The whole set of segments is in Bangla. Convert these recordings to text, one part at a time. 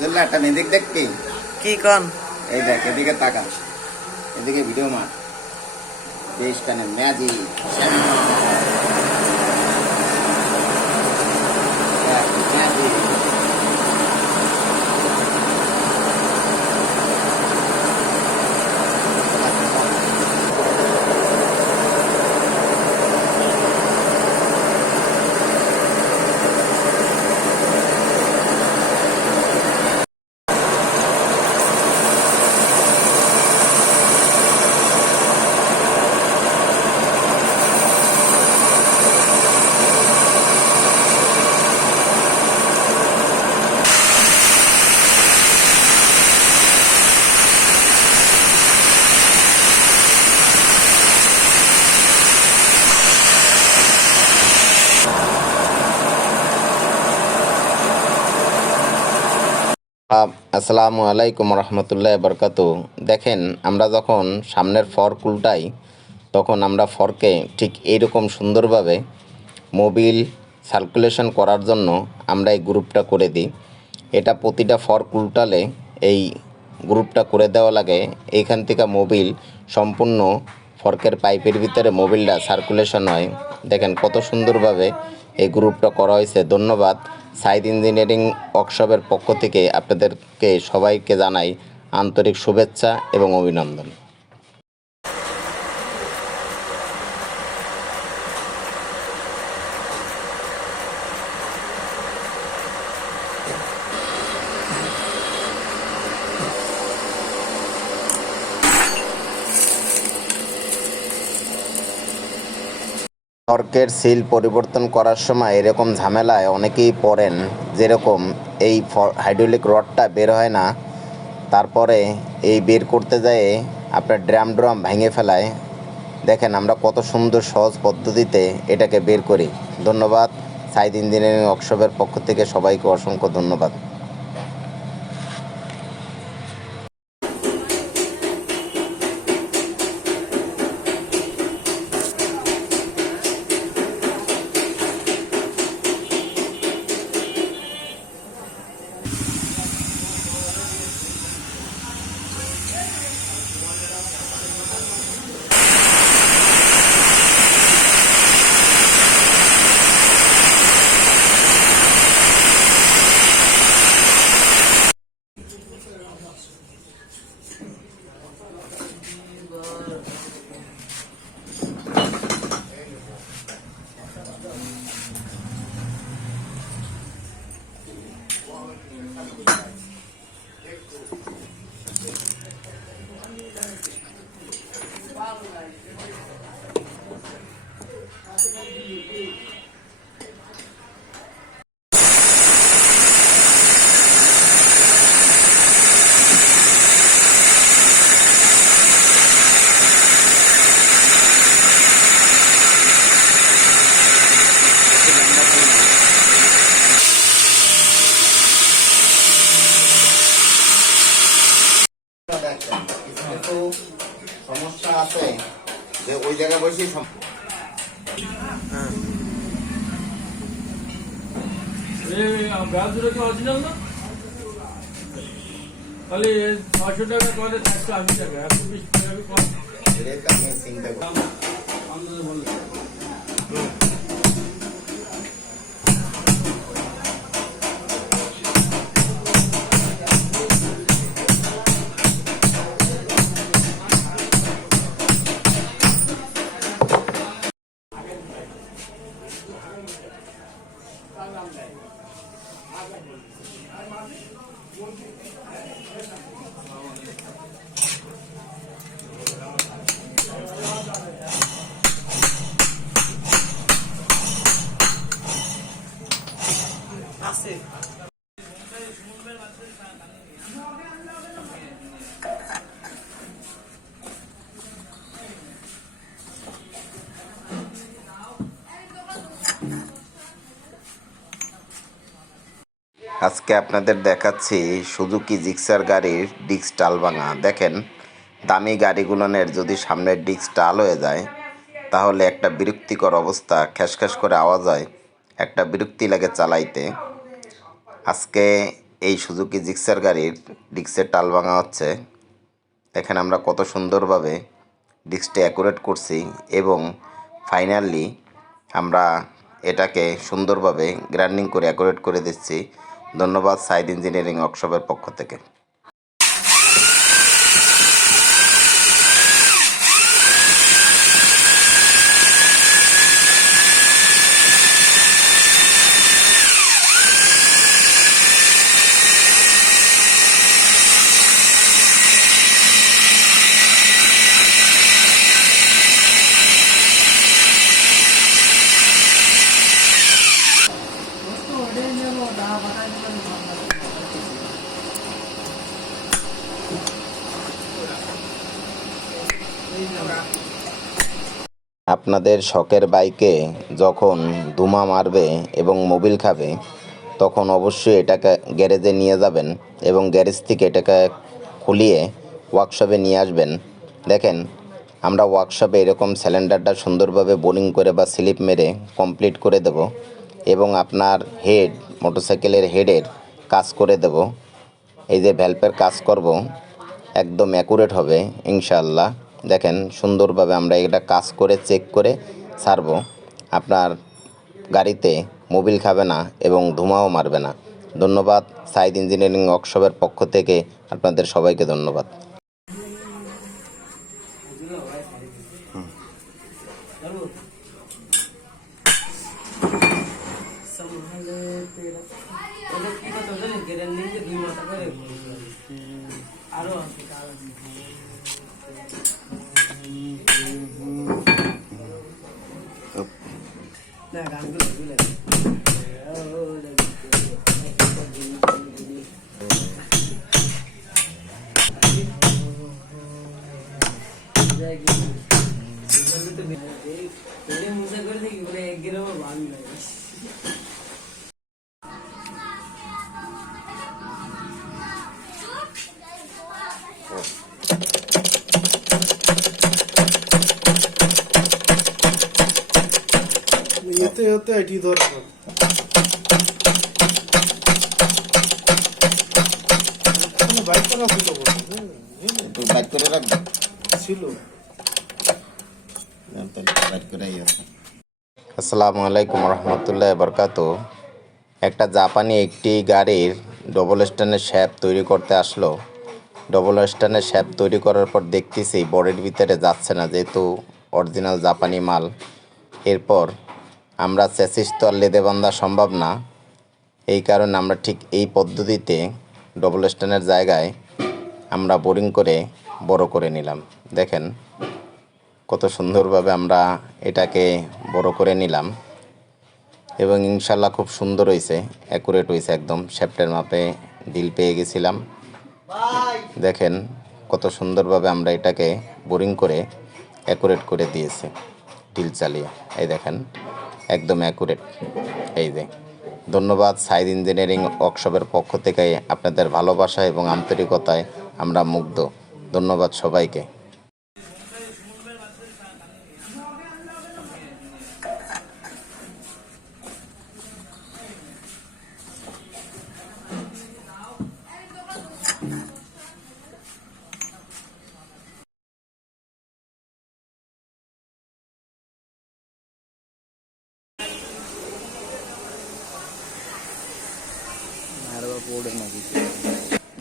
একটা মেদিক দেখ কি কন এই দেখ এদিকে তাকা এদিকে ভিডিও মার বেশ কানে ম্যাজিক ম্যাজিক আসসালামু আলাইকুম রহমতুল্লাহ বরকাত। দেখেন আমরা যখন সামনের ফর্ক উল্টাই তখন আমরা ফর্কে ঠিক এইরকম সুন্দরভাবে মোবিল সার্কুলেশন করার জন্য আমরা এই গ্রুপটা করে দিই। এটা প্রতিটা ফর্ক উল্টালে এই গ্রুপটা করে দেওয়া লাগে। এইখান থেকে মোবিল সম্পূর্ণ ফর্কের পাইপের ভিতরে মোবিলটা সার্কুলেশন হয়। দেখেন কত সুন্দরভাবে এই গ্রুপটা করা হয়েছে। ধন্যবাদ সাইদ ইঞ্জিনিয়ারিং ওয়ার্কশপের পক্ষ থেকে আপনাদেরকে সবাইকে জানাই আন্তরিক শুভেচ্ছা এবং অভিনন্দন। ফর্কের সিল পরিবর্তন করার সময় এরকম ঝামেলায় অনেকেই পড়েন, যেরকম এই হাইড্রোলিক রডটা বের হয় না, তারপরে এই বের করতে যেয়ে আপনার ড্রাম ভেঙে ফেলায়। দেখেন আমরা কত সুন্দর সহজ পদ্ধতিতে এটাকে বের করি। ধন্যবাদ সাইদ ইঞ্জিনিয়ারিং ওয়ার্কশপের পক্ষ থেকে সবাইকে অসংখ্য ধন্যবাদ। কিছু সমস্যা আছে যে ওই জায়গায় বসে অরিজিনাল না খালি 600 টাকা করে 480 টাকা 120 টাকা কম রেট আমি চিন্তা করি। আজকে আপনাদের দেখাচ্ছি সুজুকি জিক্সার গাড়ির ডিস্ক টাল ভাঙা। দেখেন দামি গাড়িগুলোনের যদি সামনের ডিস্ক টাল হয়ে যায় তাহলে একটা বিরক্তিকর অবস্থা, খ্যাস খ্যাস করে আওয়াজ হয়, একটা বিরক্তি লাগে চালাইতে। আজকে এই সুজুকি জিক্সার গাড়ির ডিস্কের টাল ভাঙা হচ্ছে। দেখেন আমরা কত সুন্দরভাবে ডিস্কটা অ্যাকুরেট করছি এবং ফাইনালি আমরা এটাকে সুন্দরভাবে গ্রাইন্ডিং করে অ্যাকুরেট করে দিচ্ছি। ধন্যবাদ সাইদ ইঞ্জিনিয়ারিং ওয়ার্কশপের পক্ষ থেকে। আপনাদের শখের বাইকে যখন ধুমা মারবে এবং মোবিল খাবে তখন অবশ্যই এটাকে গ্যারেজে নিয়ে যাবেন এবং গ্যারেজ থেকে এটাকে খুলিয়ে ওয়ার্কশপে নিয়ে আসবেন। দেখেন আমরা ওয়ার্কশপে এরকম সিলিন্ডারটা সুন্দরভাবে বোরিং করে বা স্লিপ মেরে কমপ্লিট করে দেব এবং আপনার হেড মোটরসাইকেলের হেডের কাজ করে দেব। এই যে ভ্যালভের কাজ করব একদম অ্যাকুরেট হবে ইনশাআল্লাহ। দেখেন সুন্দরভাবে আমরা এটা কাজ করে চেক করে ছাড়ব। আপনার গাড়িতে মোবিল খাবে না এবং ধুমাও মারবে না। ধন্যবাদ সাইদ ইঞ্জিনিয়ারিং ওয়ার্কশপের পক্ষ থেকে আপনাদের সবাইকে ধন্যবাদ। এতে হতে এটি দরকার বাইক করা ছিল বাইক করে রাখবেন ছিল। আসসালামু আলাইকুম রহমতুল্লাহ বরকাতু। একটা জাপানি একটি গাড়ির ডবল স্ট্যান্ডের শ্যাপ তৈরি করতে আসলো। ডবল স্ট্যান্ডের শ্যাপ তৈরি করার পর দেখতেছি বডির ভিতরে যাচ্ছে না, যেহেতু অরিজিনাল জাপানি মাল। এরপর আমরা চ্যাসিস তো আর লেদে বান্ধা সম্ভব না, এই কারণে আমরা ঠিক এই পদ্ধতিতে ডবল স্ট্যান্ডের জায়গায় আমরা বোরিং করে বড় করে নিলাম। দেখেন কত সুন্দরভাবে আমরা এটাকে বড় করে নিলাম এবং ইনশাল্লাহ খুব সুন্দর হয়েছে, অ্যাকুরেট হয়েছে, একদম শ্যাফটের মাপে ডিল পেয়ে গেছিলাম। দেখেন কত সুন্দরভাবে আমরা এটাকে বোরিং করে অ্যাকুরেট করে দিয়েছে ডিল চালিয়ে। এই দেখেন একদম অ্যাকুরেট। এই যে ধন্যবাদ সাইদ ইঞ্জিনিয়ারিং ওয়ার্কশপের পক্ষ থেকে। আপনাদের ভালোবাসা এবং আন্তরিকতায় আমরা মুগ্ধ। ধন্যবাদ সবাইকে।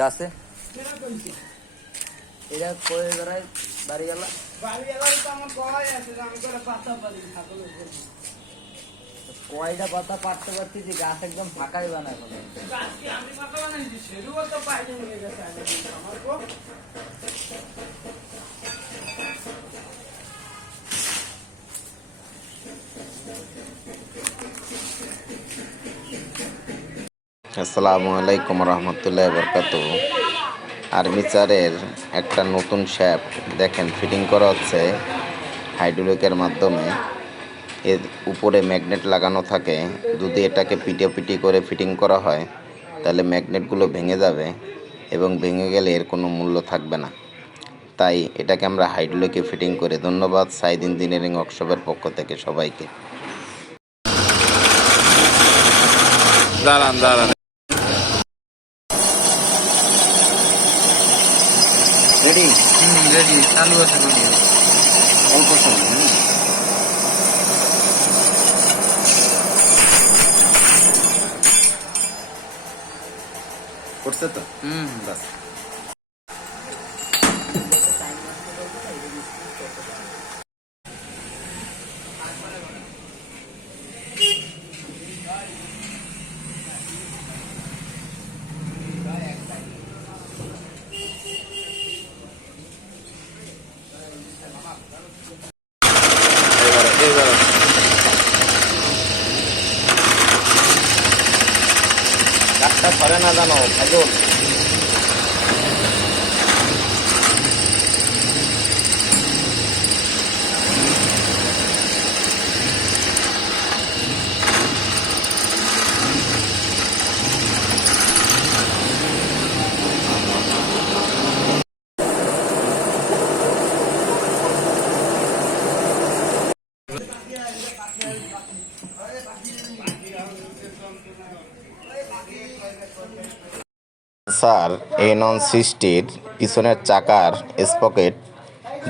গাছে এটা করে দাঁড়ায় বাড়ি গেল কয়টা পাতা পারতে পারতেছি, গাছ একদম ফাঁকাই বানায় ফেলে। আসসালামু আলাইকুম রহমতুল্লাহ বরকাতু। আর্মিচারের একটা নতুন শ্যাফট দেখেন ফিটিং করা হচ্ছে হাইড্রোলিকের মাধ্যমে। এর উপরে ম্যাগনেট লাগানো থাকে। যদি এটাকে পিটি করে ফিটিং করা হয় তাহলে ম্যাগনেটগুলো ভেঙে যাবে এবং ভেঙে গেলে এর কোনো মূল্য থাকবে না। তাই এটাকে আমরা হাইড্রোলিকে ফিটিং করে। ধন্যবাদ সাইদ ইঞ্জিনিয়ারিং ওয়ার্কশপের পক্ষ থেকে সবাইকে। দাঁড়ান রেডি? রেডি, চালু আছে বলি। অল্প সময়। করছে তো? বাস। এবারে কাঠটা সরে না জানো ফাইজুল। স্যার, এই নন 60-র পিছনের চাকার স্পকেট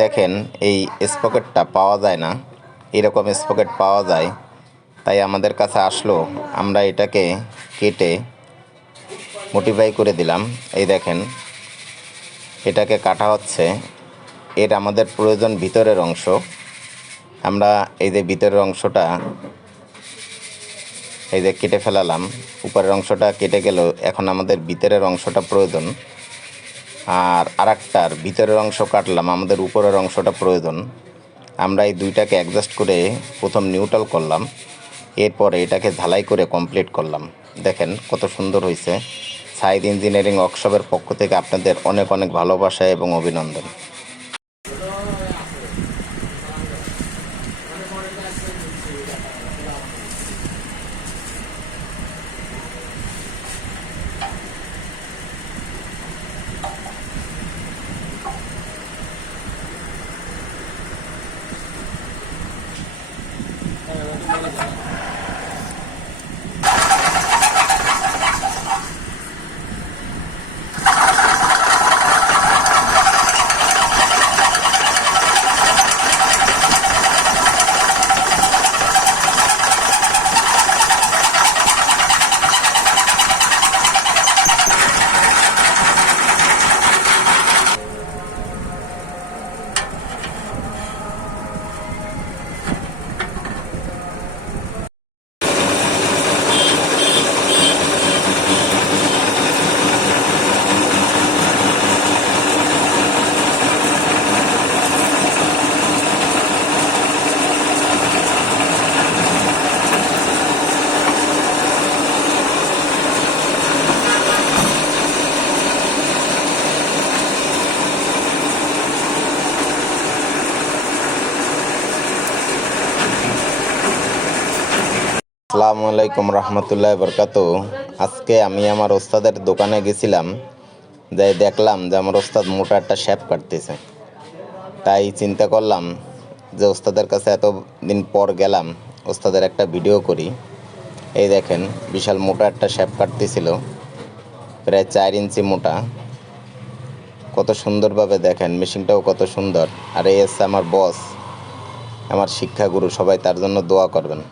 দেখেন, এই স্পকেটটা পাওয়া যায় না, এরকম স্পকেট পাওয়া যায়, তাই আমাদের কাছে আসলো। আমরা এটাকে কেটে মডিফাই করে দিলাম। এই দেখেন, এটাকে কাটা হচ্ছে। এর আমাদের প্রয়োজন ভিতরের অংশ। আমরা এই যে ভিতরের অংশটা এই যে কেটে ফেলালাম, উপরের অংশটা কেটে গেল। এখন আমাদের ভিতরের অংশটা প্রয়োজন। আর আরেকটার ভিতরের অংশ কাটলাম, আমাদের উপরের অংশটা প্রয়োজন। আমরা এই দুইটাকে অ্যাডজাস্ট করে প্রথম নিউট্রাল করলাম, এরপরে এটাকে ঝালাই করে কমপ্লিট করলাম। দেখেন কত সুন্দর হয়েছে। সাইদ ইঞ্জিনিয়ারিং ওয়ার্কশপের পক্ষ থেকে আপনাদের অনেক অনেক ভালোবাসা এবং অভিনন্দন। আসসালামু আলাইকুম রহমতুল্লাহ বরকাত। আজকে আমি আমার ওস্তাদের দোকানে গেছিলাম, যাই দেখলাম যে আমার ওস্তাদ মোটা একটা শ্যাপ কাটতেছে। তাই চিন্তা করলাম যে ওস্তাদের কাছে এতদিন পর গেলাম, ওস্তাদের একটা ভিডিও করি। এই দেখেন, বিশাল মোটা একটা শ্যাপ কাটতেছিল, প্রায় 4 ইঞ্চি মোটা। কত সুন্দরভাবে দেখেন, মেশিনটাও কত সুন্দর। আর এই হচ্ছে আমার বস, আমার শিক্ষাগুরু। সবাই তার জন্য দোয়া করবেন।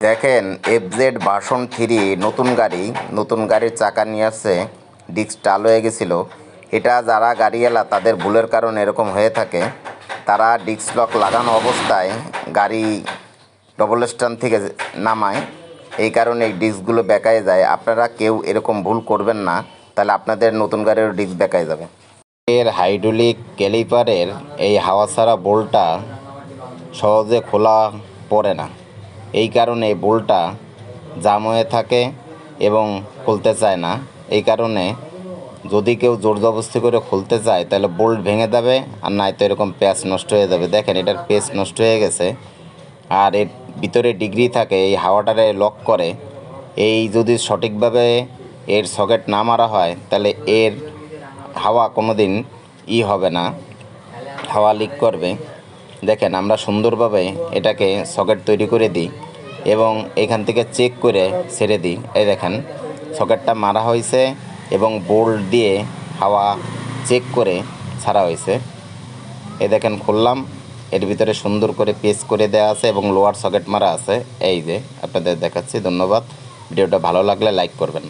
দেখেন, FZ ভার্সন 3 নতুন গাড়ি, নতুন গাড়ির চাকা নিয়ে আসছে। ডিস্ক টাল হয়ে গেছিলো। এটা যারা গাড়িওয়ালা তাদের ভুলের কারণে এরকম হয়ে থাকে। তারা ডিস্ক লক লাগানো অবস্থায় গাড়ি ডবল স্ট্যান্ড থেকে নামায়, এই কারণে এই ডিস্কগুলো বেঁকায় যায়। আপনারা কেউ এরকম ভুল করবেন না, তাহলে আপনাদের নতুন গাড়ির ডিস্ক বেঁকায় যাবে। এর হাইড্রোলিক ক্যালিপারের এই হাওয়া ছাড়া বোল্টটা সহজে খোলা পড়ে না। এই কারণে এই বোল্টটা জাম হয়ে থাকে এবং খুলতে চায় না। এই কারণে যদি কেউ জোর জবরদস্তি করে খুলতে চায় তাহলে বোল্ট ভেঙে যাবে, আর নয়তো এরকম প্যাচ নষ্ট হয়ে যাবে। দেখেন এটার পেচ নষ্ট হয়ে গেছে। আর এর ভিতরে ডিগ্রি থাকে, এই হাওয়াটারে লক করে। এই যদি সঠিকভাবে এর সকেট না মারা হয় তাহলে এর হাওয়া কোনো দিন হবে না, হাওয়া লিক করবে। দেখেন আমরা সুন্দরভাবে এটাকে সকেট তৈরি করে দিই এবং এখান থেকে চেক করে ছেড়ে দিই। এই দেখেন সকেটটা মারা হয়েছে এবং বোল্ট দিয়ে হাওয়া চেক করে ছাড়া হয়েছে। এই দেখেন খুললাম, এর ভিতরে সুন্দর করে পেচ করে দেওয়া আছে এবং লোয়ার সকেট মারা আছে। এই যে আপনাদের দেখাচ্ছি। ধন্যবাদ। ভিডিওটা ভালো লাগলে লাইক করবেন।